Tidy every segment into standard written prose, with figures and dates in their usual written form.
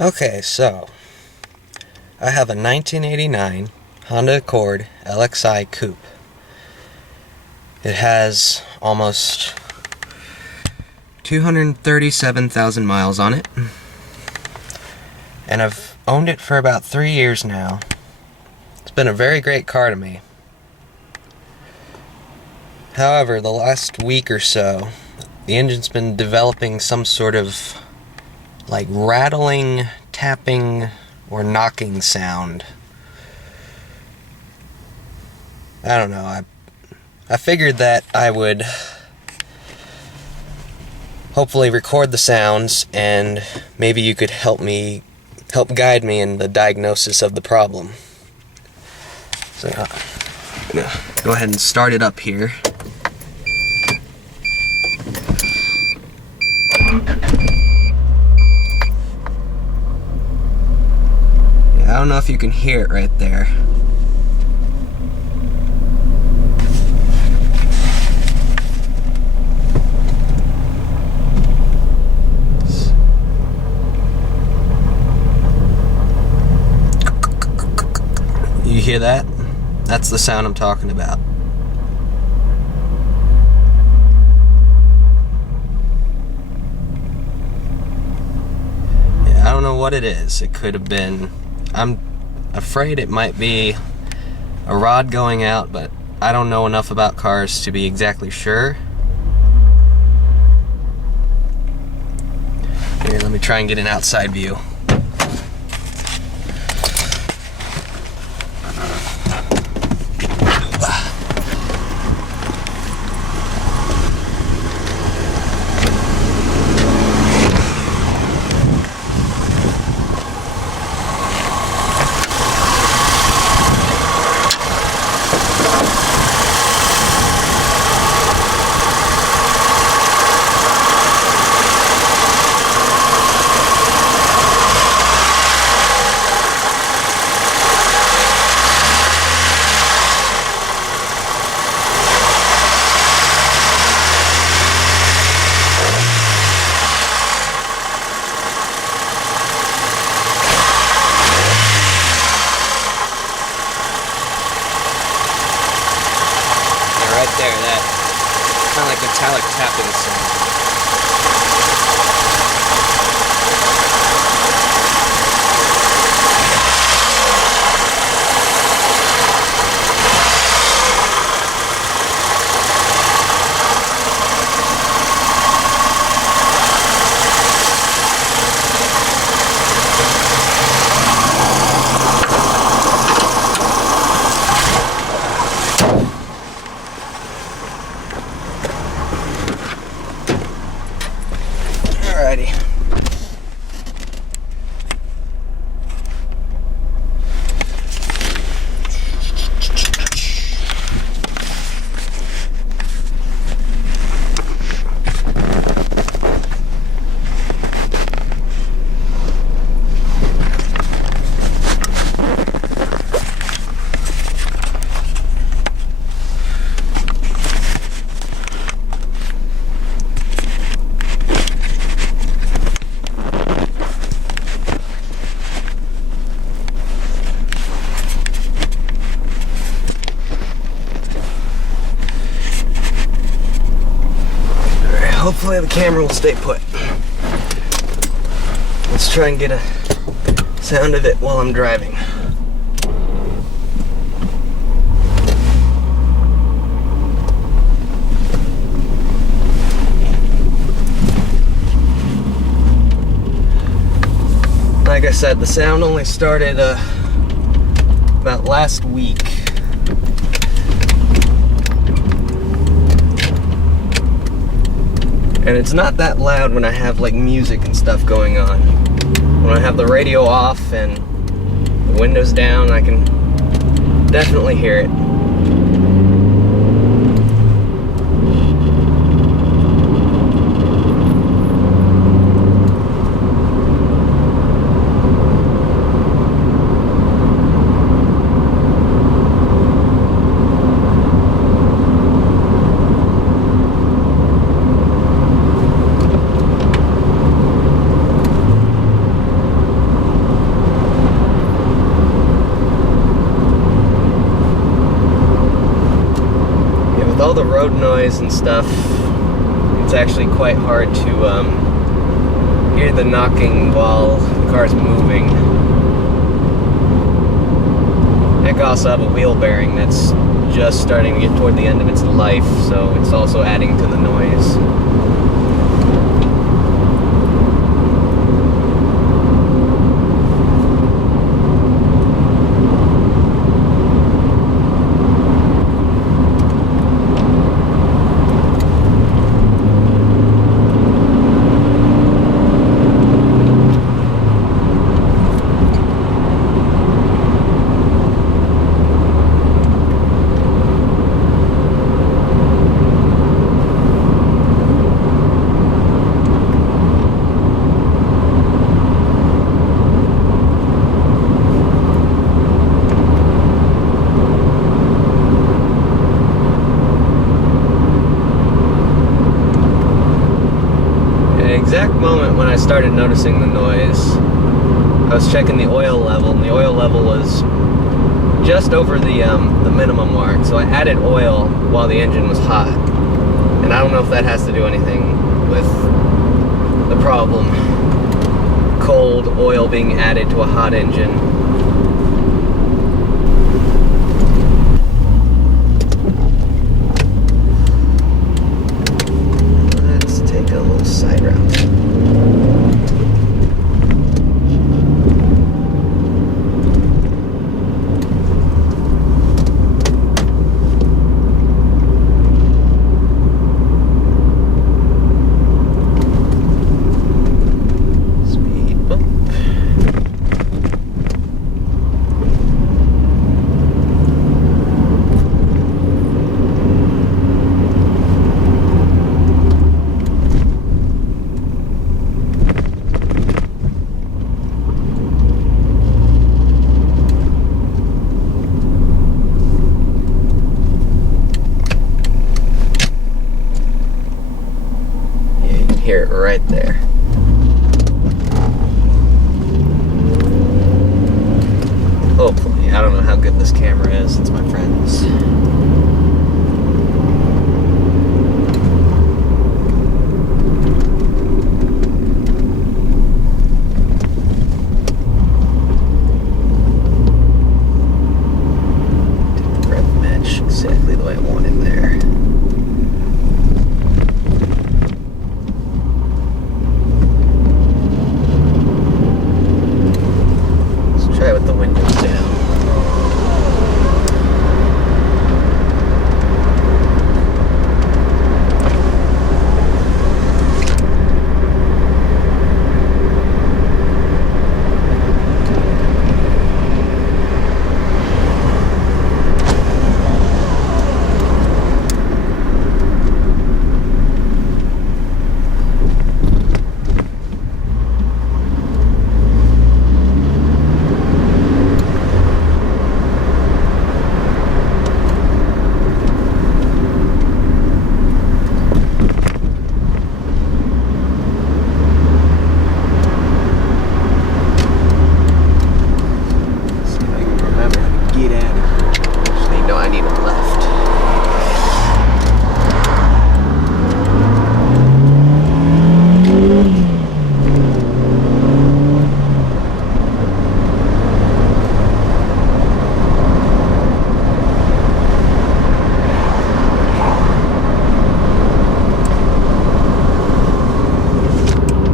Okay, so I have a 1989 Honda Accord LXI Coupe. It has almost 237,000 miles on it, and I've owned it for about 3 years now. It's been a very great car to me. However, the last week or so, the engine's been developing some sort of like rattling, tapping, or knocking sound. I don't know, I figured that I would hopefully record the sounds and maybe you could help guide me in the diagnosis of the problem. So I'm gonna go ahead and start it up here. I don't know if you can hear it right there. You hear that? That's the sound I'm talking about. Yeah, I don't know what it is. It could have been... I'm afraid it might be a rod going out, but I don't know enough about cars to be exactly sure. Here, let me try and get an outside view. Right there, that kind of like metallic tapping sound. Alrighty. Hopefully the camera will stay put. Let's try and get a sound of it while I'm driving. Like I said, the sound only started about last week. And it's not that loud when I have like music and stuff going on. When I have the radio off and the windows down, I can definitely hear it. all the road noise and stuff, it's actually quite hard to hear the knocking while the car's moving. I also have a wheel bearing that's just starting to get toward the end of its life, so it's also adding to the noise. Exact moment when I started noticing the noise, I was checking the oil level, and the oil level was just over the minimum mark. So I added oil while the engine was hot, and I don't know if that has to do anything with the problem. Cold oil being added to a hot engine. Side route. Speed bump. Hear it right there. Hopefully. I don't know how good this camera is. It's my friend's. Didn't rev match exactly the way I wanted there. Try with the windows down.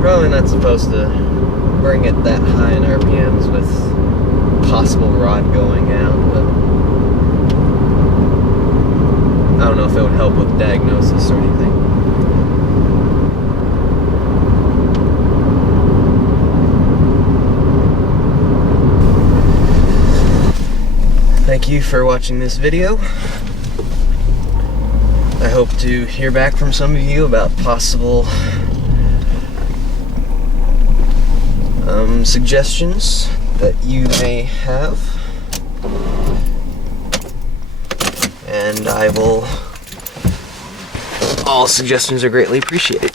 Probably not supposed to bring it that high in RPMs with possible rod going out, but I don't know if it would help with diagnosis or anything. Thank you for watching this video. I hope to hear back from some of you about possible suggestions that you may have, and all suggestions are greatly appreciated.